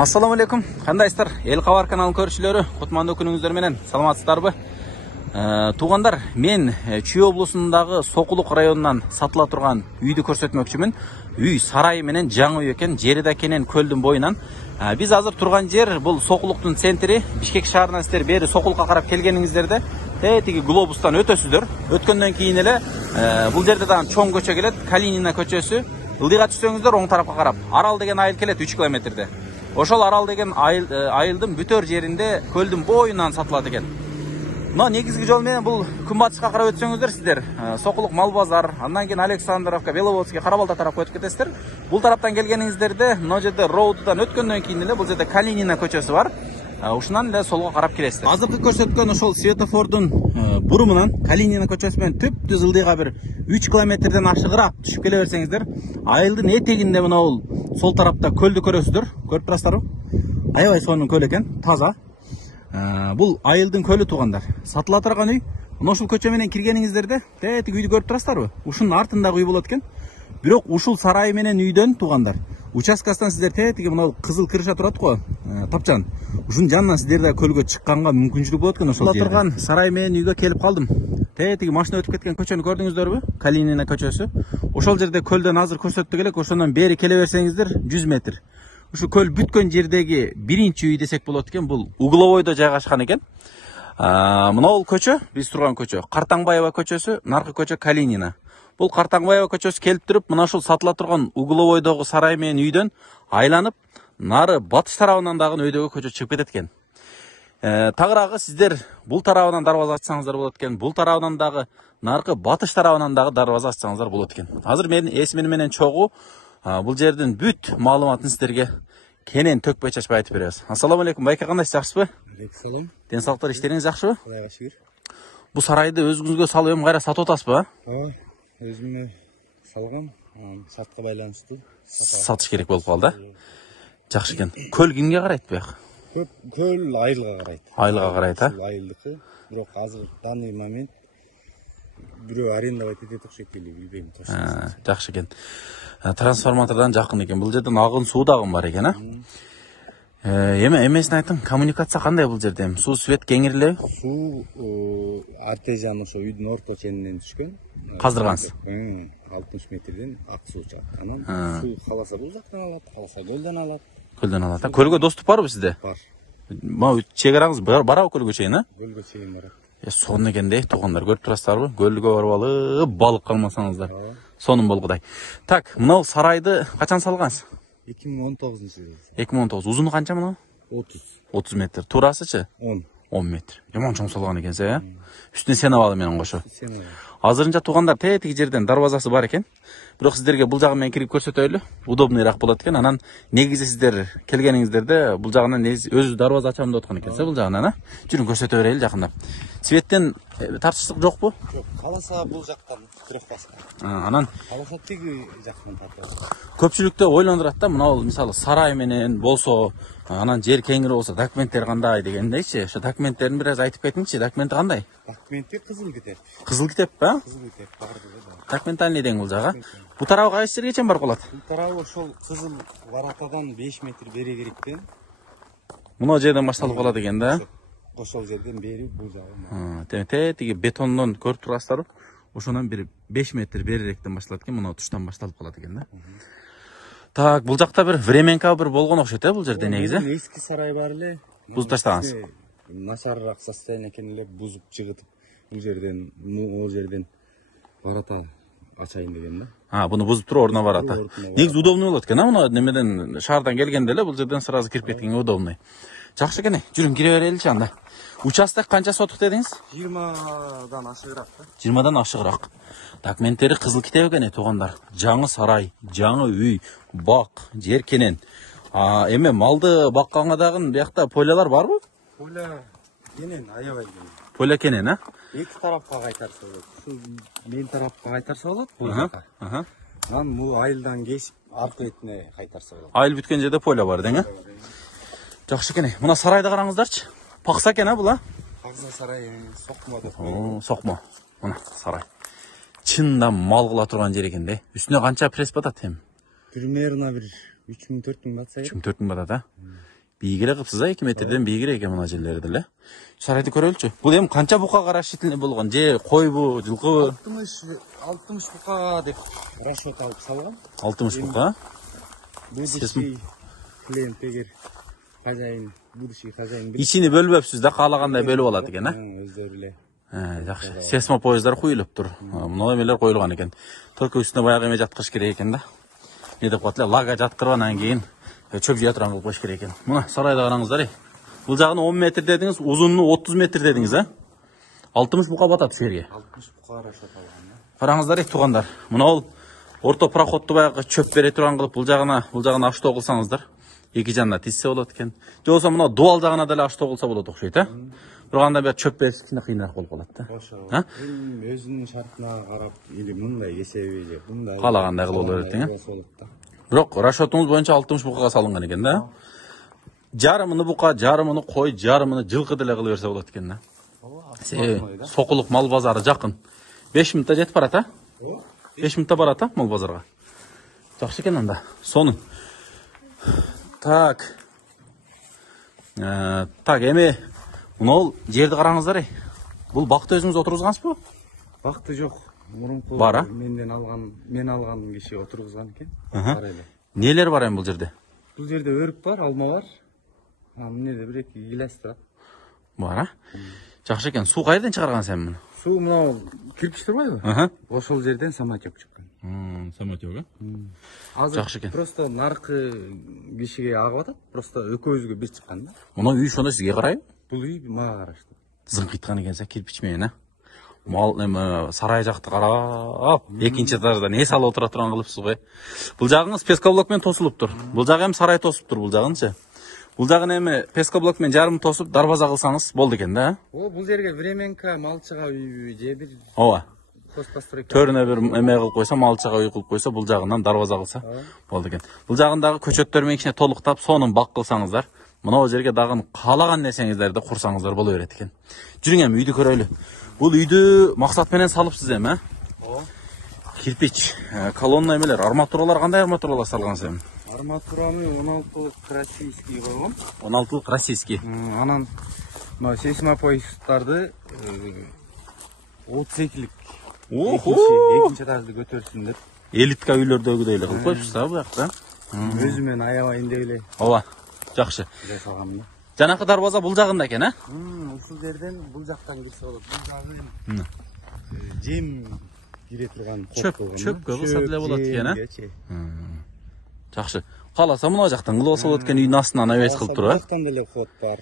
Assalamu alaikum. Кандайсыздар? Эл Кабар каналының көрүүчүлөрү, кутмандуу күнүңүздөр менен саламатсыздарбы? Туугандар, мен Чүй облусундагы Сокулук районунан сатыла турган үйдү көрсөтмөкчүмүн. Үй сарайы менен жаңы үй экен, жери да кенен көлдүн боюнан. Биз азыр турган жер бул Сокулуктун центри. Бишкек шаарынан сиздер бери Сокулукка карап келгениңиздерде тиги глобустан өтөсүздөр. Өткөндөн кийин эле бул жерде дагы чоң көчө келет, Калинина көчөсү. Ылдыйга түшсөңүздөр оң тарапка карап, Арал деген айыл келет 3 километрде. Ошол Арал деген айылдын бүтөр жеринде көлдүн боюнан сатылат экен. Мына негизги жол менен бул күнбатышка карап өтсөңүздөр сиздер Сокулук Мал базар, андан кийин Александровка, Беловодский, Карабалта тарапка өтүп кетесиздер. Бул тараптан келгениңиздерде мына жерде роуддан өткөндөн кийин эле бул жерде Калинина көчөсү бар. Ушунан эле солго карап келесиздер. Азыркы көрсөткөн ошол светофордун бурумунан Калинина көчөсү менен түп-түз ылдыйга бир 3 километрден ашыгыраак түшүп келе берсеңиздер, айылдын этегинде мына бул сол тарапта көлдү көрөсүздөр. Көрүп турасыздарбы? Аябай сонун көл экен, таза. Бул айылдын көлү туугандар. Сатыла турган үй. Мына ушул көчө менен киргениңиздерде, тетиги үйдү көрүп турасыздарбы? Ушунун артындагы үй болот экен. Бирок ушул сарай менен үйдөн туугандар. Участкасынан сиздер тетиги мына кызыл крыша турат го, тапчан. Ушунун жанынан сиздер да көлгө чыкканга мүмкүнчүлүк болот экен ошол жерде. Турган сарай менен үйгө келип калдым. Тетиги машина өтүп кеткен көчөнү көрдүңүздөрбү? Калинина көчөсү. Ошол жерде көлдөн азыр көрсөттүк элек, ошондон бери келе берсеңиздер 100 метр. Ушу көл бүткөн жердеги биринчи үй десек болот экен. Бул угловойдо жайгашкан экен. Мына бул көчө, биз турган көчө, Картаңбаева көчөсү, наркы көчө Калинина. Бул Картаңбаева көчөсү келип туруп, мына ушул сатыла турган угловойдогу сарай менен үйдөн айланып, нары батыш тарабынан дагы өйдөгө көчө чыгып кетет экен. Тагыраагы сиздер бул тарабынан дарбаза ачсаңыздар болот экен, бул тарабынан дагы наркы батыш тарабынан дагы дарбаза ачсаңыздар болот экен. Азыр менин эсмени менен чогуу бул жердин бүт маалыматын сиздерге кенен төкпөй чачпай айтып беребиз. Ассаламу алейкум, байке кандайсыз, жакшысызбы? Алейкум. Ден соолуктар, иштериңиз жакшыбы? Кудайга шүгүр. Бул сарайды өзүңүзгө салып эми кайра сатып атасызбы? Өзүмө салгам, сатка байланыштуу. Сатыш керек болуп калды. Жакшы экен. Көл кимге карайт бияк? Көл айылга карайт. Айылга карайт, Айылдыкы. Бирок азыр данный момент бирөө арендовать этет окшойт, билбейм. Жакшы экен. Трансформатордан жакын экен. Бул жерден агын суу дагы бар экен, Эмесин айттым, коммуникация кандай бул жерде? Суу, свет кеңир элеби? Суу артезиан ошо үйдүн орто ченинен түшкөн. Каздыргансыз? 60 метрден ак суу чыгат. Анан суу каласа бул жактан алат, каласа көлдөн алат. Көлдөн алат. Көлгө доступ барбы сизде? Бар. Могу чек араңыз барабы көлгө чейин, Көлгө чейин барат. Сонун экенде, туугандар, көрүп турасыздарбы? Көлгө барып алып, балык калмасаңыздар. Сонун болгудай. Так, мына сарайды качан салгансыз? 2019-жылы. 2019. Узуну канча мына? 30 метр. Туурасычы? 10 метр. Жаман чоң салган экенсиз, Үстүнө сенабалы менен кошо. Азырынча туугандар тетиги жерден дарбазасы бар экен. Бирок сиздерге бул жагы менен кирип көрсөтөйлү. Удобныйраак болот экен. Анан негизи сиздер келгениңиздерде бул жагынан өзү дарбаза ачам деп аткан экенсиз, бул жагынан, Жүрүң көрсөтө берели жакында. Светтен тартыштык жокпу? Жок, каласа бул жактан трёхпаска. Анан Каласа тиги жактан тартат. Көпчүлүктө ойлондурат да, мына бул мисалы сарай менен болсо, анан жер кеңири болсо, документтер кандай дегендейчи. Ошо документтерин бир аз айтып кетиңчи, документи кандай? Документи кызыл китеп. Кызыл китеп, ба? Кызыл китеп бардыгы. Документальный дең бул жага. Бул тарабы кайсы жерге чейин барып калат? Бул тарабы ошол кызыл воротадан 5 метр бери кириптен. Мына жерден башталып калат экен да. Ошол жерден бери бул жагы. Тетиги бетондон көрүп турасыздарбы? Ошонан бир 5 метр берирээктен башталат экен, мына туштан башталып калат экен да. Так, бул жакта бир временка бир болгон окшойт, бул жерде негизи. Эски сарай бар эле. Бузуп таштагансыз. Начарыраак состояние экен эле, бузуп чыгытып, бул жерден ворота ачайын деген да. Буну бузуп туруп ордуна барат. Негизи удобный болот экен, мына немеден шаардан келгенде эле бул жерден сразу кирип кеткенге удобный. Жакшы экен, жүрүң кире береличи анда. Участок канча сотук дедиңиз? 20дан ашыгыраак да. 20дан ашыгыраак. Документтери кызыл китеп экен, туугандар. Жаңы сарай, жаңы үй, бак, жер кенен. Эме малды бакканга дагы биякта полялар барбы? Поля кенен, аябай кенен. Поля кенен, Эки тарапка кайтарса болот. Ушул мен тарапка кайтарса болот, бул жака. Анан бул айылдан кесип аркы бетине кайтарса болот. Айыл бүткөн жерде поля бар дең, Жакшы экен. Мына сарайды караңыздарчы. Пакса экен, бул, Пакса сарай, сокмо деп. Сокмо. Мына сарай. Чында мал кыла турган жер экен да. Үстүнө канча пресс батат эми? Примерно бир 3000-4000 батса керек. 3000-4000 батат, Бийгире кыпсыз 2 метрден бийгире экен мына жерлери деле. Сарайды көрөлчү. Бул эми канча бука расчетный болгон? Же койбу, жылкыбы? 60 бука деп расчет алып салгам. 60 бука. Будущий клиент эгер хозяин, будущий хозяин Ичини бөлбөпсүз да, каалагандай бөлүп алат экен, а? Өздөрү эле. Жакшы. Сейсмопоездар куюлуп тур. Мына эмелер коюлган экен. Только үстүнө баягы эме жаткырыш керек экен да. Не деп коет эле, лага жаткырып анан кийин чөп жыя турган кылып коюш керек экен. Мына сарайды караңыздар. Бул жагын 10 метр дедиңиз, узунну 30 метр дедиңиз, а? 60 бука батат ушул жерге. 60 бука расчет алгам. Караңыздар, туугандар. Мына ол орто проходду баягы чөп бере турган кылып бул жагына аштоо кылсаңыздар, эки жанына тизсе болот экен. Же болсо мына дуал жагына деле аштоо кылса болот окшойт, а? Бирок анда бир чөп бериш кичине кыйыныраак болуп калат да. Ошо. Өзүнүн шартына карап, или мындай эсеби же, мындай каалагандай кылып боло берет экен. Бирок расчетуңуз боюнча 60 букага салынган экен да. Жарымыны бука, жарымыны кой, жарымыны жылкы деле кылып берсе болот экен да. Сокулук мал базары жакын. 5 минутта жетип барат, а? 5 минутта барат, а, мал базарга. Жакшы экен анда. Сонун. Так, эми мына жерди караңыздар. Бул бакты өзүңүз отургузгансызбы? Бакты жок. Мурунку Бар, а? мен алган киши отургузган экен. Бар эле. Нелер бар эми бул жерде? Бул жерде өрүк бар, алма бар. Эмнеде бир эки гилес турат. Бар, а? Жакшы экен. Суу кайерден чыгарган сен муну? Суу мына кирпич турбайбы? Ошол жерден самотек чыккан. Самотек, а? Азыр Жакшы экен. просто наркы кишиге агып атат. Просто экөөбүзгө бир чыккан да. Мына үй ошондо сизге карайбы? Бул үй мага караштуу. Зыңкыйткан экенсиң кирпич менен, а? Мал эме сарай жакты карап, экинчи этаждан эс алып отура турган кылыпсыз го. Бул жагыңыз пескоблок менен тосулуп тур. Бул жагы эми сарай тосуп тур бул жагынчы. Бул жагын эми пескоблок менен жарым тосуп дарбаза кылсаңыз болду экен да. Бул жерге временка малчыга үй же бир ооба. постройка. Төрүнө бир эме кылып койсо, малчыга үй кылып койсо, бул жагынан дарбаза кылса болду экен. Бул жагындагы көчөттөр менен кичине толуктап, сонун бак кылсаңыздар, мына жерге дагы каалаган нерсеңиздерди курсаңыздар боло берет экен. Жүрүң эми үйдү көрөлү. Бул үйдү максат менен салыпсыз эми, а? Кирпич, колонна эмелер, арматуралар кандай арматуралар салгансыз эми? Арматураны 16 российский койгом. 16 российский. Анан мына сейсмопоезддарды 32лик. Экинчи этажды көтөрсүн деп. Элитка үйлөрдөгүдөй эле кылып коюпсуз да буякта. Өзүмөн аябайын деп эле. Ооба, жакшы. Жасалгам да. Жанакы дарбаза бул жагында экен, а? Ушул жерден бул жактан кирсе болот. Бул жагы жем кире турган кот болгон. Чөпкө кылса деле болот экен, а? Жакшы. Кааласа мына жактан кылып алса болот экен, үйдүн астынан навес кылып туруп, а? Бул жактан деле кот бар.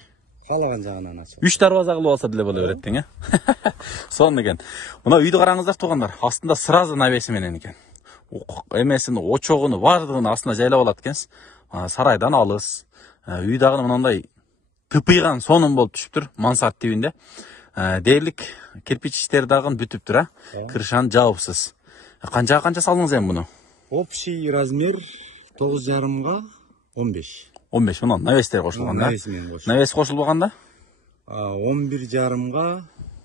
Каалаган жагынан ачып. 3 дарбаза кылып алса деле боло берет тең, а? Сонун экен. Мына үйдү караңыздар туугандар. Астында сразу навеси менен экен. Эмесин, очогуну бардыгын астына жайлап алат экенсиз. Сарайдан алыс. Үй дагы мындай тыпыйган сонун болуп түшүптүр, мансард тибинде. Дээрлик кирпич иштери дагы бүтүп тур, а? Крышаны жабыпсыз. Канча салдыңыз эми буну? Общий размер 9,5 15. 15 мына навестер кошулган да. Навес кошулбаганда? 11,5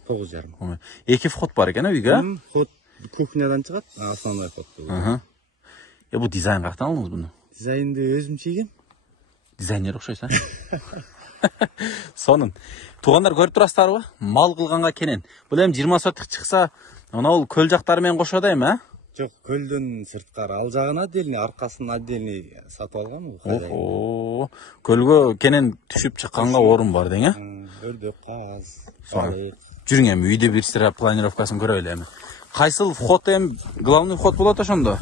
9,5. Эки вход бар экен үйгө? Вход кухнядан чыгат, основной вход. Бул дизайн каяктан алдыңыз буну? Дизайнды өзүм чийгем. Дизайнер окшойсуз, а? Сонун. Туугандар көрүп турасыздарбы? Мал кылганга кенен. Бул эми 20 соток чыкса, мына бул көл жактары менен кошот эми, а? Жок, көлдөн сырткары ал жагын отдельный, аркасын отдельный сатып алгам. Көлгө кенен түшүп чыкканга орун бар дең, а? Өрдөк, каз, балык. Жүрүң эми үйдө бир сыра планировкасын көрөлү эми. Кайсыл вход эми главный вход болот ошондо?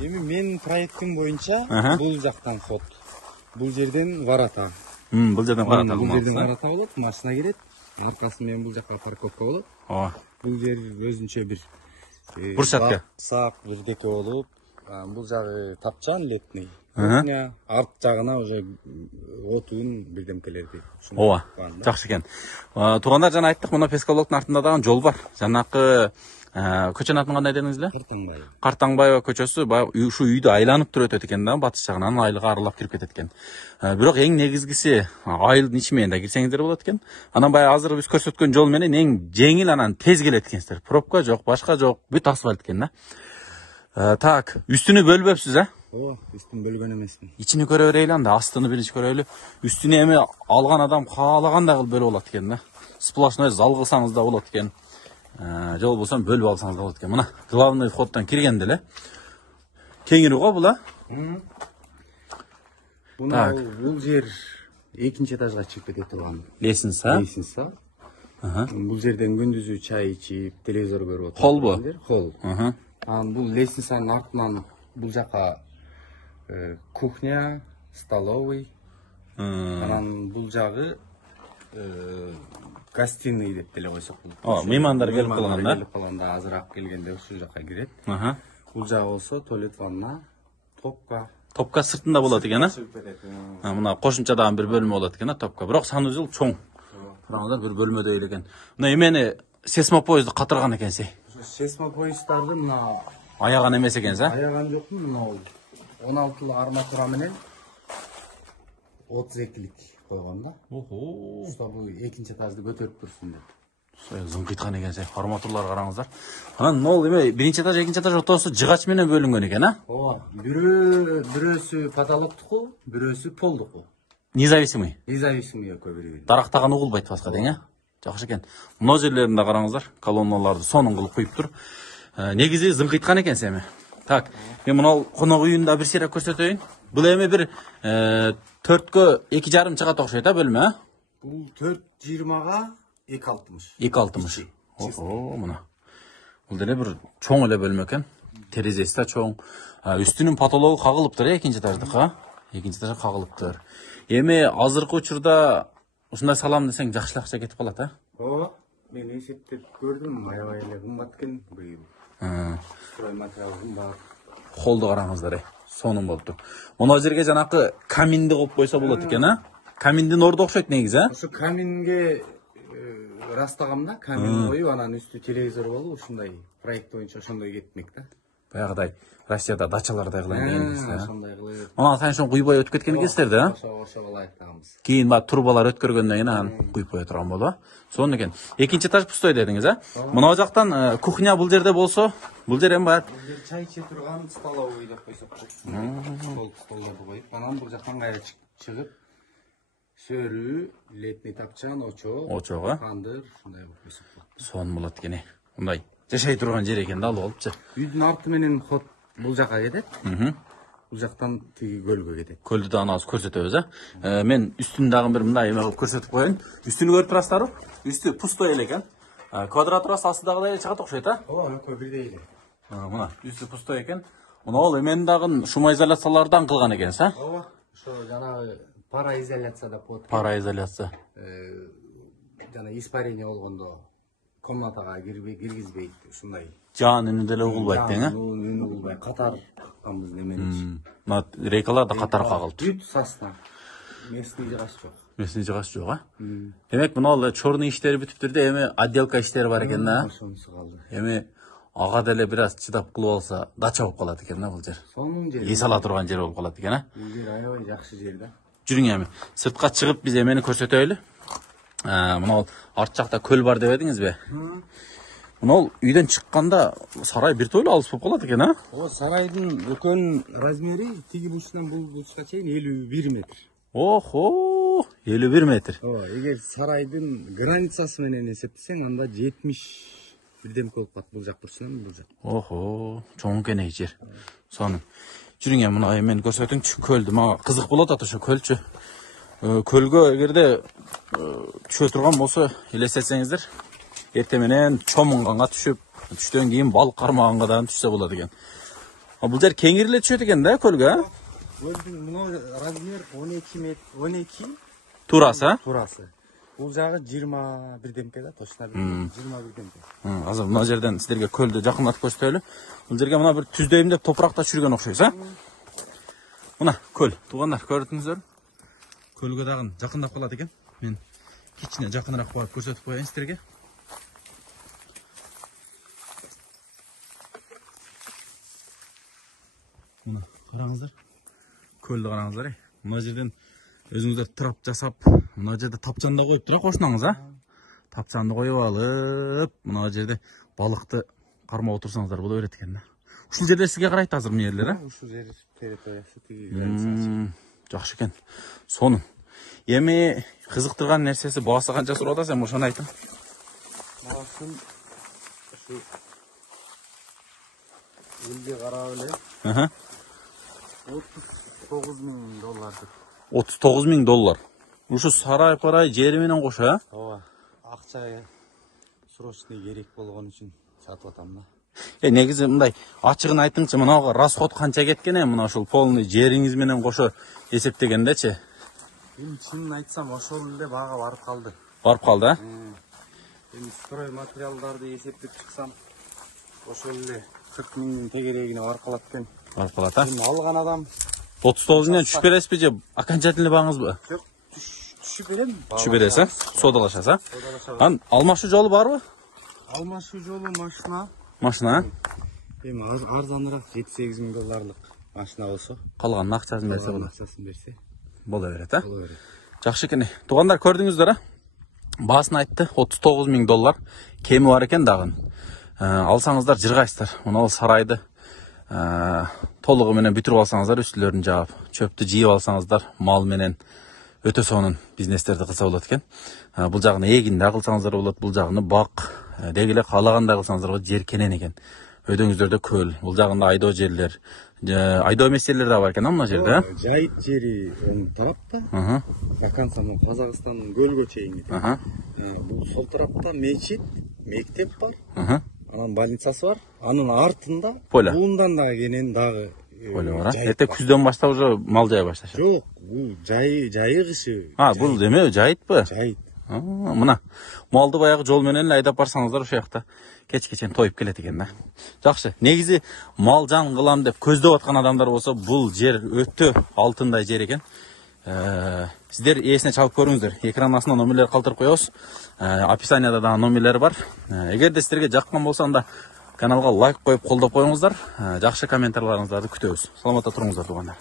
Эми менин проектим боюнча бул жактан вход. Бул жерден варата. Бул жерден варата. Бул жерден варата болот, машина кирет. Аркасы менен бул жакка парковка болот. Бул жер өзүнчө бир бурчатка. Сак бирдеке болуп, бул жагы тапчан летний. Арт жагына уже отун бирдемкелерди. Ооба, жакшы экен. Туугандар жана айттык, мына пескоблоктун артында дагы жол бар. Жанакы көчөнүн атын кандай дедиңиз эле? Картаңбаева көчөсү ушу үйдү айланып туруп өтөт экен да, батыш жагынан айылга аралап кирип кетет экен. Бирок эң негизгиси айылдын ичи менен да кирсеңиздер болот экен. Анан баягы азыр биз көрсөткөн жол менен эң жеңил анан тез келет экенсиздер. Пробка жок, башка жок, бүт асфальт экен да. Так, үстүнү бөлбөпсүз, а? О, üstün bölgön эмесмин. İçini көре берейли анда, астыны биринчи көрөлү. Үстүнө эми алган адам каалагандай кылып бөлүп алат экен да. Сплошной зал кылсаңыз да болот экен. Же болбосо бөлүп алсаңыз да болот экен. Мына главный входтон киргенде эле кеңири го бул, Бул жер экинчи этажга чыгып кете турган. Лестница. Лестница. Бул жерден күндүзү чай ичип, телевизор көрүп отурат. Холбу? Хол. Анан бул лестницанын артынан бул жака кухня, столовый. Анан бул жагы гостиный деп деле койсок болот. Меймандар келип калганда. Келип калганда азыраак келгенде ушул жака кирет. Бул жагы болсо туалет, ванна, топка. Топка сыртында болот экен, Мына кошумчадан бир бөлмө болот экен, топка. Бирок санузел чоң. Караңыздар, бир бөлмөдөй эле экен. Мына эмени сейсмопоездди катырган экенсиз. Сейсмопоезддарды мына Аяган эмес экенсиз, аяган жокмун, мына 16 арматура менен 32лик койгон да. Ушта бул экинчи этажды көтөрүп турсун деп. Зыңкыйткан экенсиз. Арматурлар караңыздар. Анан нол эме биринчи этаж, экинчи этаж ортосу жыгач менен бөлүнгөн экен, Ооба, бирөөсү потолоктуку, бирөөсү полдуку. Независимый. Независимый экөө бири. Дарактаган угулбайт башка дең, Жакшы экен. Мына жерлеринде караңыздар, колонналарды сонун кылып куюп тур. Негизи зыңкыйткан экенсиз эми. Так, мен мына конок үйүндө бир сыйра көрсөтөйүн. Бул эми бир 4кө 2,5 чыгат окшойт, бөлмө, Бул 4,20га 2,60. 2,60. Мына. Бул деле бир чоң эле бөлмө экен. Терезеси да чоң. Үстүнүн потологу кагылыптыр, экинчи этаждыкка. Экинчи этажга кагылыптыр. Эми азыркы учурда ушундай салам десең жакшы акча кетип калат, Ооба, мен эсептеп көрдүм, аябай эле кымбат экен быйыл. Строй материал кымбат. Холду караңыздар, сонун болуптур. Мына жерге жанакы каминди коюп койсо болот экен, Каминдин орду окшойт негизи, Ошо каминге растагам да, камин коюп, анан үстү телевизор болуп, ушундай проект боюнча ошондой кетмек да. Баягыдай Россияда дачалардай кылайын дегенсиз, Ошондой кылып. Мына таңшон куйбай өтүп кеткен экенсиздер да, Ошого ылайыктаганбыз. Кийин баа турбалар өткөргөндөн кийин анан куюп кое турган болду. Сонун экен. Экинчи этаж пустой дедиңиз, Мына жактан кухня бул жерде болсо, бул жер эми бар. Бул жер чай иче турган столовый деп койсок болот. Столдорду коюп, анан бул жактан кайра чыгып, сөрүү, летний тапчан, очоо, тандыр, ушундай болуп койсок болот. Сонун болот экен. Мындай жашай турган жер экен да, ал болупчу. Үйдүн арты менен ход бул жака кетет. Бул жактан тиги көлгө кетет. Көлдү да анабыз көрсөтөбүз, Мен үстүн дагы бир мындай эме кылып көрсөтүп коеюн. Үстүнү көрүп турасыздарбы? Үстү пустой эле экен. Квадратурасы астыдагыдай эле чыгат окшойт, Ооба, экөө бирдей эле. Мына үстү пустой экен. Мына ол эменин дагы шумоизоляциялардан кылган экенсиз, Ооба, ошо жанагы пароизоляция деп коет. Пароизоляция. Жана испарение болгондо комнатага киргизбейт, ушундай. Жан үнү деле угулбайт дең, Үнү угулбай, катар какканбыз неменичи. Мына рейкалар да катар кагылды. Бүт сасна. Местный жыгач жок. Местный жыгач жок, Демек мына ол чорный иштери бүтүптүр да, эми отделка иштери бар экен да. Ошонусу калды. Эми ага деле бир аз чыдап кылып алса, дача болуп калат экен да бул жер. Сонун жер. Эс ала турган жер болуп калат экен, Бул жер аябай жакшы жер да. Жүрүң эми. Сыртка чыгып биз эмени көрсөтөлү. Мына ол арт жакта көл бар деп эдиңизби? Мына ол үйдөн чыкканда сарай бир тойлуу алыс болуп калат экен, Сарайдын экөөнүн размери тиги бурчтан бул бурчка чейин 51 метр. Охо, 51 метр. Эгер сарайдын границасы менен эсептесең, анда 70 бирдемке болуп калат бул жак бурчунан бул жак. Охо, чоң экен жер. Сонун. Жүрүң эми мына эмени көрсөтүңчү. Көлдү мага кызык болот ошо көлчү. Көлгө эгерде түшө турган болсо, элестетсеңиздер, эртең менен чомунганга түшүп, түштөн кийин балык кармаганга да түшсө болот экен. Бул жер кеңири эле түшөт экен да көлгө, Көлдүн мына размер 12 метр, 12 Турасы, турасы. Бул жагы 20 бирдемке да, точно 20 бирдемке. Азыр мына жерден сиздерге көлдү жакындатып көрсөтөлү. Бул жерге мына бир түздөйм деп топуракта чүргөн окшойсуз, Мына көл. Туугандар, көрдүңүздөр. Көлгө дагы жакындап калат экен. Мен кичине жакыныраак барып көрсөтүп коеюн сиздерге. Мына караңыздар. Көлдү караңыздар. Мына жерден өзүңүздөр трап жасап, мына жерде тапчан да коюп тура кошунаңыз, Тапчанды коюп алып, мына жерде балыкты кармап отурсаңыздар боло берет экен. Ушул жерде сизге карайт азыр эмне жерлер, Ушул жер территориясы тиги граница. Жакшы экен. Сонун. Эми кызыктырган нерсеси баасы канча сурап атасың, ошону айтың. Баасын ушу элге карап эле $39,000. $39,000. Ушу сарай-парай жери менен кошо, а? ооба акча срочный керек болгон үчүн сатып атам да. Негизи мындай ачыгын айтыңчы, мынага расход канча кеткен мына ушул полный жериңиз менен кошо эсептегендечи? Эми чынын айтсам ошол эле баага барып калды. Барып калды, а? Эми строй материалдарды эсептеп чыксам ошол эле 40 000 тегерегине барып калат экен. Барып калат, а? Эми алган адам 39,000 түшүп бересизби же окончательный бааңызбы? жок түшүп берем. Түшүп бересиз, а? Содалашасыз, а? Ан алмашуу жолу барбы? Алмашуу жолу машина. Машина, а? Эми арзаныраак $7-8 000 машина болсо, Калган акчасын берсе болот. акчасын берсе Боло берет, а? боло берет. Жакшы экен. Туугандар, көрдүңүздөр, а? Баасын айтты, $39,000 кеми бар экен дагы. Алсаңыздар жыргайсыздар. Мына сарайды толугу менен бүтүрүп алсаңыздар, үстүлөрүн жаап, чөптү жыйып алсаңыздар, мал менен өтө сонун бизнестерди кылса болот экен. Бул жагын эгин да кылсаңыздар болот, бул жагын бак, деги эле каалагандай кылсаңыздар болот. Жер кенен экен. Өйдөңүздөрдө көл, бул жагында айдоо жерлер, айдоо эмес жерлер да бар экен, мына жерде, а? Жайыт жери он тарапта. До конца Казакстандын көлгө чейин кетет. Бул сол тарапта мечит, мектеп бар. Анан больницасы бар. Анын артында буундан дагы кенен дагы поле бар, а? Эрте күздөн баштап уже мал жая башташат. Жок, бул жайы кышы. Бул деме жайытпы? Жайыт. Мына малды баягы жол менен эле айдап барсаңыздар, ошол жакта кечке чейин тоюп келет экен да. Жакшы. Негизи мал жан кылам деп көздөп аткан адамдар болсо, бул жер өтө алтындай жер экен. Сиздер эсине чалып көрүңүздөр. Экран астына номерлер калтырып коебуз. Описанияда да номерлер бар. Эгерде сиздерге жаккан болсо, анда каналга лайк коюп колдоп коюңуздар. Жакшы комментарийларыңыздарды күтөбүз. Саламатта туруңуздар, туугандар.